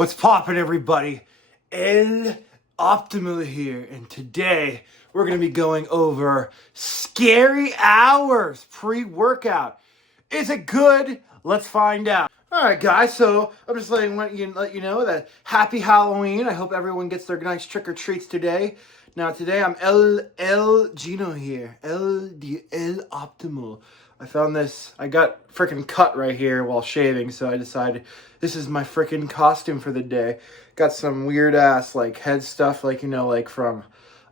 What's poppin', everybody? El Optimal here, and today we're going to be going over scary hours pre-workout. Is it good? Let's find out. All right, guys, so I'm just let you know that happy Halloween. I hope everyone gets their nice trick-or-treats today. Now, today I'm El Gino here, El Optimal. I found this, I got freaking cut right here while shaving, so I decided this is my freaking costume for the day. Got some weird ass like head stuff, like, like from,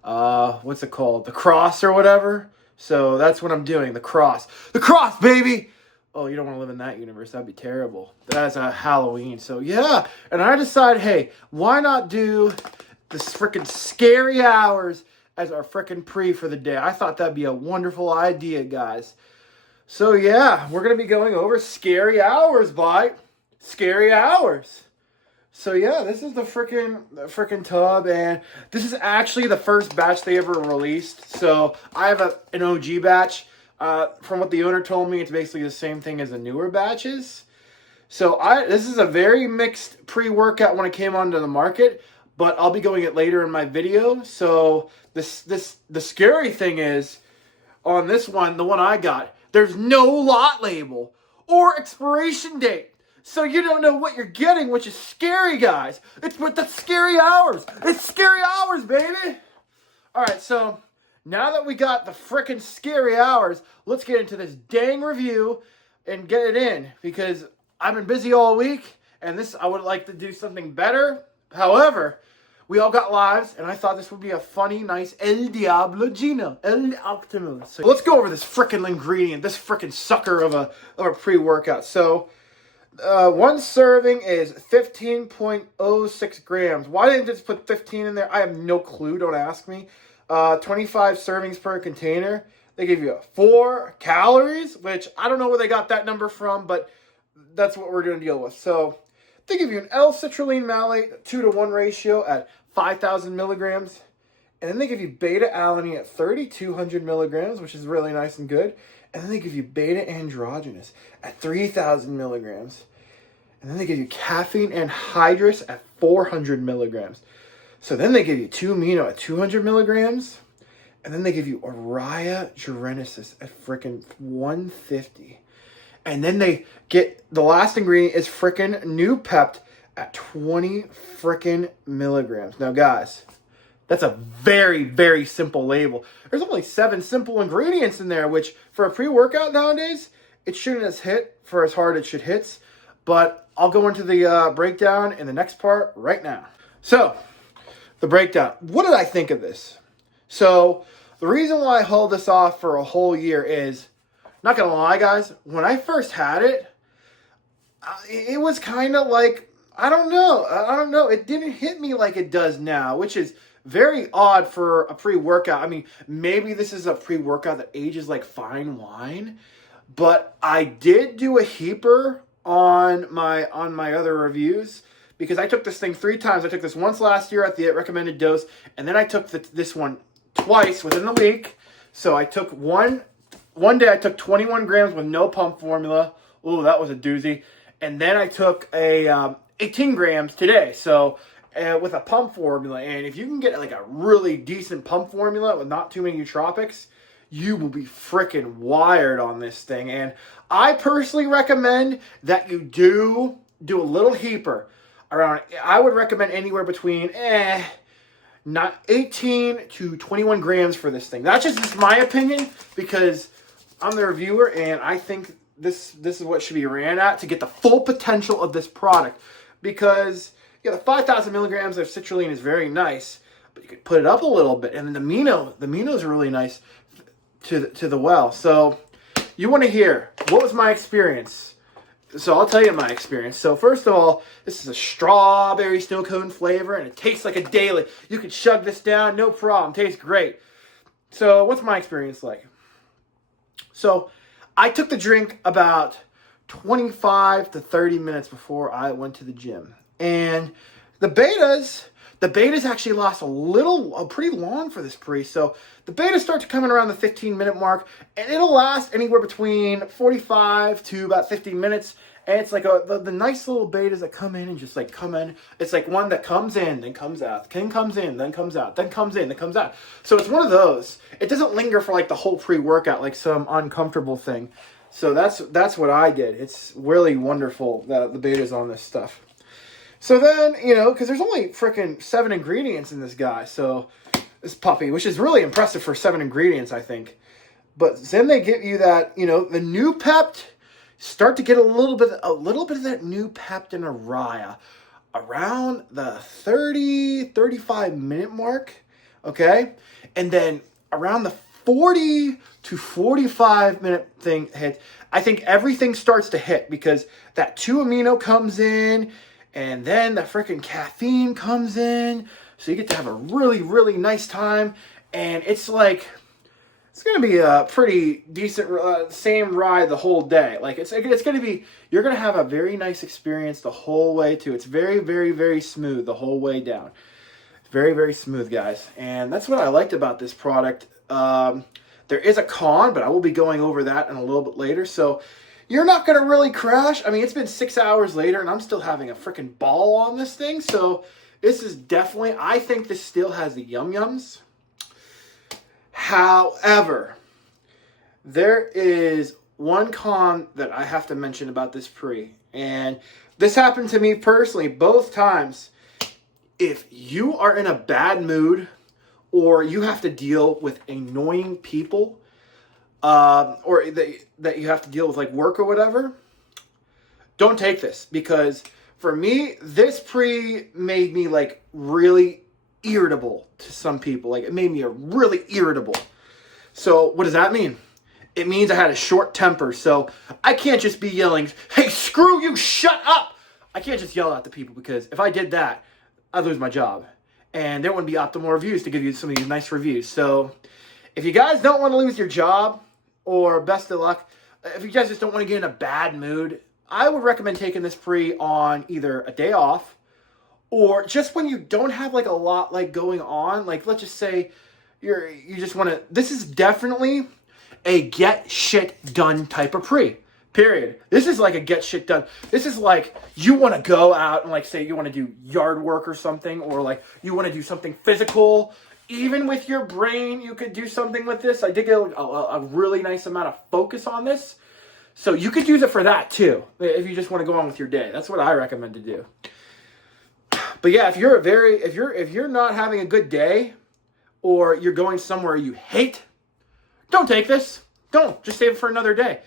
what's it called? The Cross or whatever. So that's what I'm doing, the Cross. The Cross, baby! Oh, you don't want to live in that universe. That'd be terrible. That's a Halloween. So yeah, and I decided, hey, why not do this freaking scary hours as our freaking pre for the day? I thought that'd be a wonderful idea, guys. So yeah, we're going to be going over scary hours, by scary hours. So yeah, this is the freaking tub, and this is actually the first batch they ever released. So I have an OG batch. From what the owner told me, it's basically the same thing as the newer batches. So this is a very mixed pre-workout when it came onto the market, but I'll be going it later in my video. So the scary thing is, on this one, the one I got, there's no lot label or expiration date. So you don't know what you're getting, which is scary, guys. It's with the scary hours. It's scary hours, baby. All right, so now that we got the frickin' scary hours, let's get into this dang review and get it in, because I've been busy all week, and I would like to do something better. However, we all got lives, and I thought this would be a funny, nice El Diablo Gino, El Optimal. So let's go over this frickin' ingredient, this frickin' sucker of a pre-workout. So, one serving is 15.06 grams. Why didn't they just put 15 in there? I have no clue, don't ask me. 25 servings per container. They give you 4 calories, which I don't know where they got that number from, but that's what we're going to deal with. So they give you an L-citrulline malate 2-to-1 ratio at 5,000 milligrams. And then they give you beta-alanine at 3,200 milligrams, which is really nice and good. And then they give you beta-androgenous at 3,000 milligrams. And then they give you caffeine anhydrous at 400 milligrams. So then they give you 2-amino at 200 milligrams. And then they give you Aureia genesis at frickin' 150. And then they get, the last ingredient is frickin' Noopept at 20 frickin' milligrams. Now, guys, that's a very, very simple label. There's only 7 simple ingredients in there, which for a pre-workout nowadays, it shouldn't have hit for as hard as it should hits. But I'll go into the breakdown in the next part right now. So, the breakdown. What did I think of this? So, the reason why I hold this off for a whole year is, not gonna lie, guys, when I first had it, it was kind of like, I don't know. It didn't hit me like it does now, which is very odd for a pre-workout. I mean, maybe this is a pre-workout that ages like fine wine, but I did do a heaper on my other reviews, because I took this thing 3 times. I took this once last year at the recommended dose, and then I took this one twice within the week. So I took one day I took 21 grams with no pump formula. Ooh, that was a doozy. And then I took a 18 grams today. So with a pump formula, and if you can get like a really decent pump formula with not too many nootropics, you will be freaking wired on this thing. And I personally recommend that you do a little heaper. I would recommend anywhere between not 18 to 21 grams for this thing. That's just my opinion, because I'm the reviewer, and I think this is what should be ran at to get the full potential of this product. Because the 5,000 milligrams of citrulline is very nice, but you could put it up a little bit, and then the aminos are really nice to the well. So you want to hear what was my experience. So I'll tell you my experience. So first of all, this is a strawberry snow cone flavor, and it tastes like a daily. You could chug this down, no problem. Tastes great. So what's my experience like? So I took the drink about 25 to 30 minutes before I went to the gym. And the betas, The betas actually last pretty long for this pre. So the betas start to come in around the 15-minute mark, and it'll last anywhere between 45 to about 50 minutes. And it's like the nice little betas that come in and just like come in. It's like one that comes in, then comes out, then comes in, then comes out, then comes in, then comes out. So it's one of those. It doesn't linger for like the whole pre-workout like some uncomfortable thing. So that's what I did. It's really wonderful, the betas on this stuff. So then, because there's only freaking 7 ingredients in this guy, so this puppy, which is really impressive for 7 ingredients, I think. But then they give you that, the Noopept. Start to get a little bit of that Noopept and Araya around the 35 minute mark, okay? And then around the 40 to 45 minute thing hit, I think everything starts to hit because that 2-amino comes in and then the freaking caffeine comes in. So you get to have a really, really nice time. And it's like, it's going to be a pretty decent, same ride the whole day. Like it's going to be, you're going to have a very nice experience the whole way too. It's very, very, very smooth the whole way down. Very, very smooth, guys. And that's what I liked about this product. There is a con, but I will be going over that in a little bit later. So you're not going to really crash. I mean, it's been 6 hours later and I'm still having a freaking ball on this thing. So this is definitely, I think this still has the yum yums. However, there is one con that I have to mention about this pre. And this happened to me personally both times. If you are in a bad mood or you have to deal with annoying people or that you have to deal with like work or whatever, don't take this. Because for me, this pre made me like really irritable to some people. Like it made me really irritable. So what does that mean? It means I had a short temper. So I can't just be yelling, "Hey, screw you, shut up." I can't just yell at the people because if I did that, I'd lose my job. And there wouldn't be optimal reviews to give you some of these nice reviews. So if you guys don't want to lose your job, or best of luck, if you guys just don't want to get in a bad mood, I would recommend taking this pre on either a day off or just when you don't have like a lot like going on. Like let's just say you just want to, this is definitely a get shit done type of pre. Period. This is like a get shit done. This is like you want to go out and like say you want to do yard work or something, or like you want to do something physical. Even with your brain, you could do something with this. I did get a really nice amount of focus on this. So you could use it for that too. If you just want to go on with your day. That's what I recommend to do. But yeah, if you're not having a good day or you're going somewhere you hate, don't take this. Don't. Just save it for another day.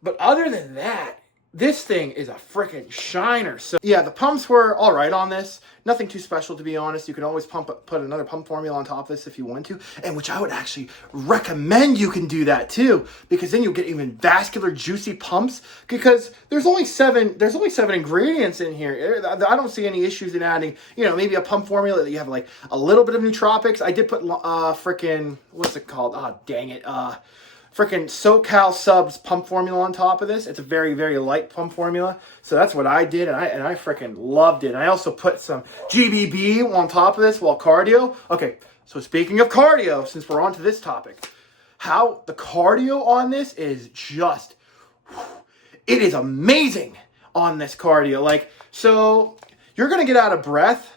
But other than that, this thing is a freaking shiner. So yeah, the pumps were all right on this. Nothing too special, to be honest. You can always put another pump formula on top of this if you want to, and which I would actually recommend you can do that too, because then you'll get even vascular, juicy pumps. Because there's only seven ingredients in here. I don't see any issues in adding, maybe a pump formula that you have like a little bit of nootropics. I did put freaking, what's it called? Oh, dang it. Freaking SoCal Subs pump formula on top of this. It's a very, very light pump formula. So that's what I did, and I freaking loved it. And I also put some GBB on top of this while cardio. Okay, so speaking of cardio, since we're on to this topic, how the cardio on this is just, it is amazing on this cardio. Like, so you're going to get out of breath.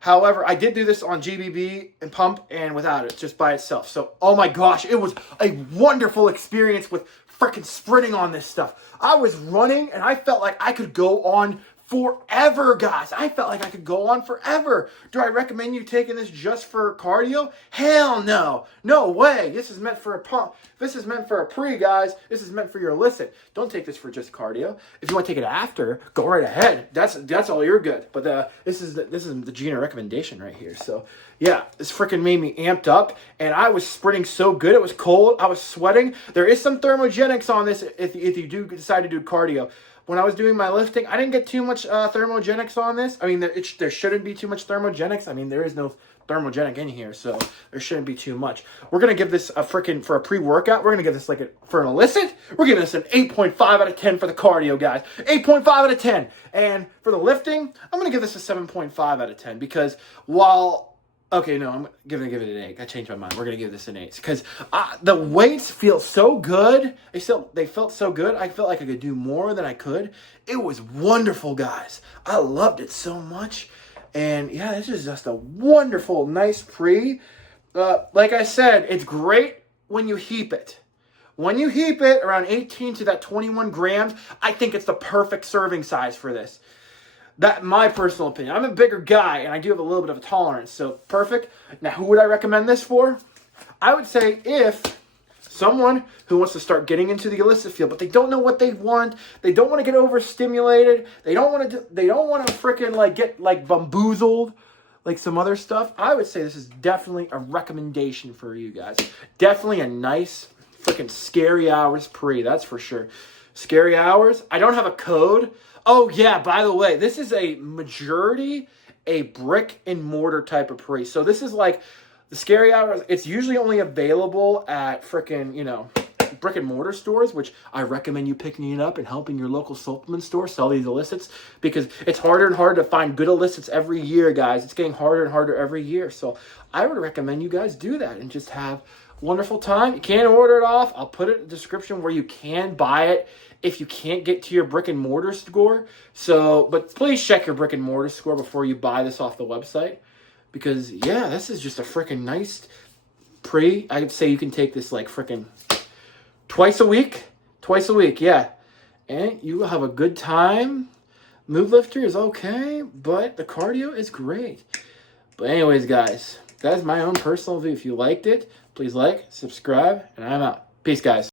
However, I did do this on GBB and pump and without it, just by itself. So, oh my gosh, it was a wonderful experience with freaking sprinting on this stuff. I was running and I felt like I could go on forever, guys. I felt like I could go on forever. Do I recommend you taking this just for cardio? Hell no. No way. This is meant for a pump. This is meant for a pre, guys. This is meant for your illicit. Don't take this for just cardio. If you want to take it after, go right ahead. That's all you're good. But this is the Gina recommendation right here. So yeah, this freaking made me amped up, and I was sprinting so good. It was cold. I was sweating. There is some thermogenics on this if you do decide to do cardio. when I was doing my lifting, I didn't get too much thermogenics on this. I mean, there shouldn't be too much thermogenics. I mean, there is no thermogenic in here, so there shouldn't be too much. We're going to give this a freaking, for a pre-workout, we're going to give this for an illicit, we're giving this an 8.5 out of 10 for the cardio, guys. 8.5 out of 10. And for the lifting, I'm going to give this a 7.5 out of 10 because while... Okay, no, I'm going to give it an 8. I changed my mind. We're going to give this an 8 because the weights feel so good. They felt so good. I felt like I could do more than I could. It was wonderful, guys. I loved it so much. And yeah, this is just a wonderful, nice pre. Like I said, it's great when you heap it. When you heap it around 18 to that 21 grams, I think it's the perfect serving size for this. That's my personal opinion. I'm a bigger guy, and I do have a little bit of a tolerance, so perfect. Now, who would I recommend this for? I would say if someone who wants to start getting into the illicit field, but they don't know what they want, they don't want to get overstimulated, they don't want to freaking like get like bamboozled, like some other stuff. I would say this is definitely a recommendation for you guys. Definitely a nice freaking Scary Hours pre, that's for sure. Scary Hours. I don't have a code. Oh, yeah, by the way, this is a majority, a brick and mortar type of pre. So this is like the Scary Hours. It's usually only available at freaking, brick and mortar stores, which I recommend you picking it up and helping your local supplement store sell these illicits because it's harder and harder to find good illicits every year, guys. It's getting harder and harder every year. So I would recommend you guys do that and just have wonderful time. You can't order it off. I'll put it in the description where you can buy it if you can't get to your brick and mortar store. So, but please check your brick and mortar store before you buy this off the website. Because, yeah, this is just a freaking nice pre. I'd say you can take this like freaking twice a week. Twice a week, yeah. And you will have a good time. Mood lifter is okay, but the cardio is great. But anyways, guys, that's my own personal view. If you liked it, please like, subscribe, and I'm out. Peace, guys.